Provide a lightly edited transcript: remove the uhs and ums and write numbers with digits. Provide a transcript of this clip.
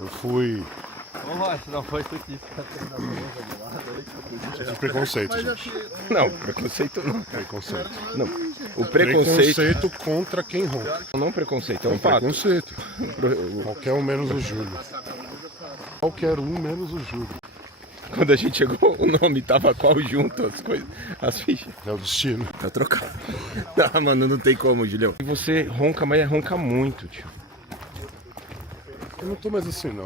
Eu fui. Ô, Rocha, não foi isso aqui. Fica treinando de lado aí. Isso é preconceito, gente. Não, preconceito não. Preconceito. Não. O preconceito. Preconceito contra quem ronca. Não preconceito, é um É fato. preconceito. Qualquer um menos o Júlio. Qualquer um menos o Júlio. Quando a gente chegou, o nome tava qual junto, as coisas, as fichas. É o destino. Tá trocado. Não, mano, não tem como, Julião. E você ronca, mas ronca muito, tio. Eu não tô mais assim, não.